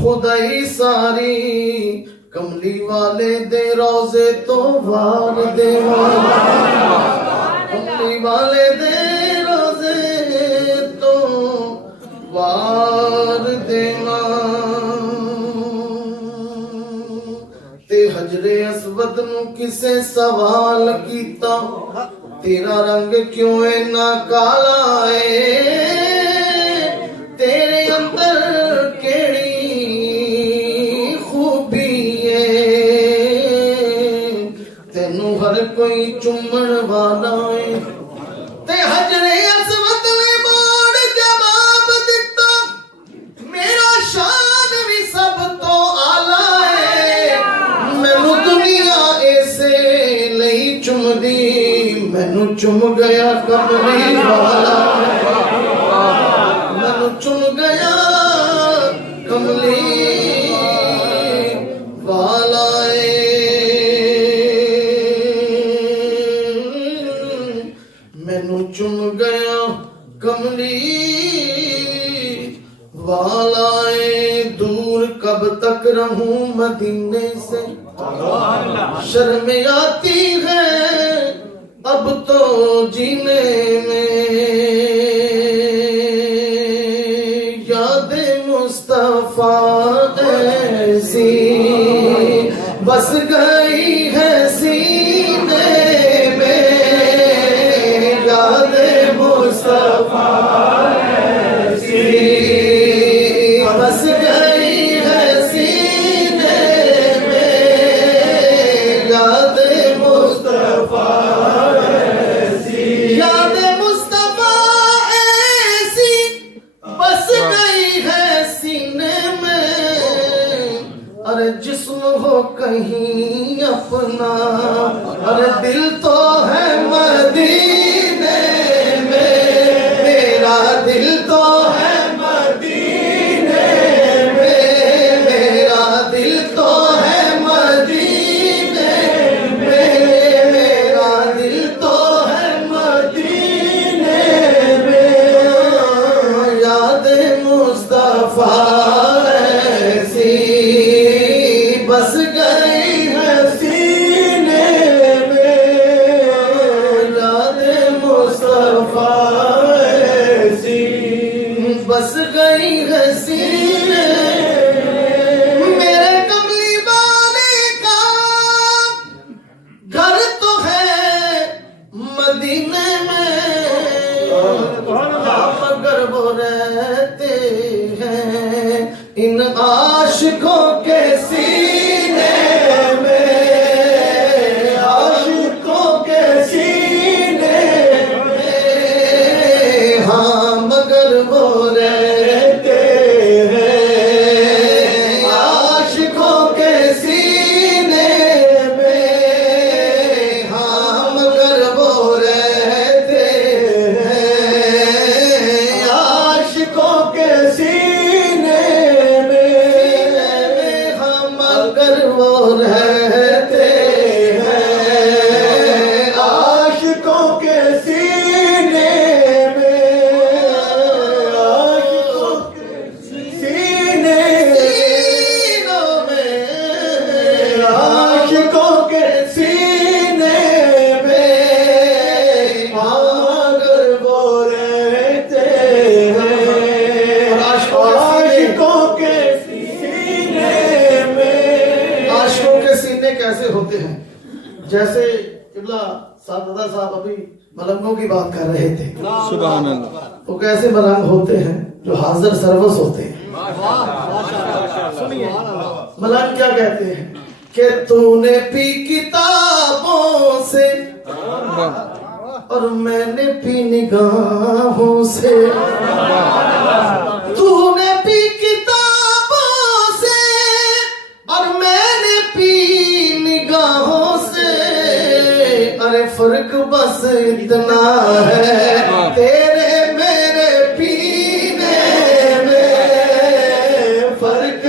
खुदाई सारी कमली वाले दे रोजे तो वार देवां, कमली वाले दे रोजे तो वार देवां। ते हजरे असवद नू किसे सवाल कीता, तेरा रंग क्यों इन्ना काला है, तेरे अंदर केड़ी खूबी है, तेनू हर कोई चुम्मण वाला है। ते हजरे असवद ने मोड़ जवाब दिता, मेरा शान भी सब तो आला है, मैनू दुनिया ऐसे लई चुमदी, मैनू चुम गया कमली वाला, मैनू चुम गया कमली वाला मैनू चुम गया कमली वाला। दूर कब तक रहूं मदीने से, शर्म आती है अब तो जीने में, याद मुस्तफा ऐसी बस गई है सीने में, याद मुस्तफा ऐसी बस गई है सीने में, याद मुस्तफा जिस्म हो कहीं अपना, अरे दिल तो है मदीने में, मेरा दिल तो है मदीने में, मेरा दिल तो है मदीने में, मेरा दिल तो है मदीने में, याद मुस्तफा बस गई है सीने में, याद मुस्तफा ऐसी बस गई है सीने में। मेरे कमली वाले का घर तो है मदीने में, मगर वो रहते हैं इन आशिकों के सीने में, आशिकों के सीने में, हाँ मगर वो रहते हैं आशिकों के सीने में, हाँ मगर वो रहते हैं आशिकों के सीने मगर वो रहते हैं आशिकों के सीने में, आशिकों के सीने में, आशिकों के सीने में, मगर वो रहते हैं आशिकों के सीने में। आशिकों के सीने कैसे होते हैं? जैसे इब्ला सादा साहब अभी मलंगों की बात कर रहे थे, सुभान अल्लाह। तो कैसे मलंग होते हैं? जो हाजिर सर्वस होते हैं। सुनिए मलंग क्या कहते हैं कि तूने पी किताबों से और मैंने पी निगाहों से, तूने पी किताबों से और मैंने पी निगाहों से, अरे फर्क बस इतना है तेरे मेरे पीने में, फर्क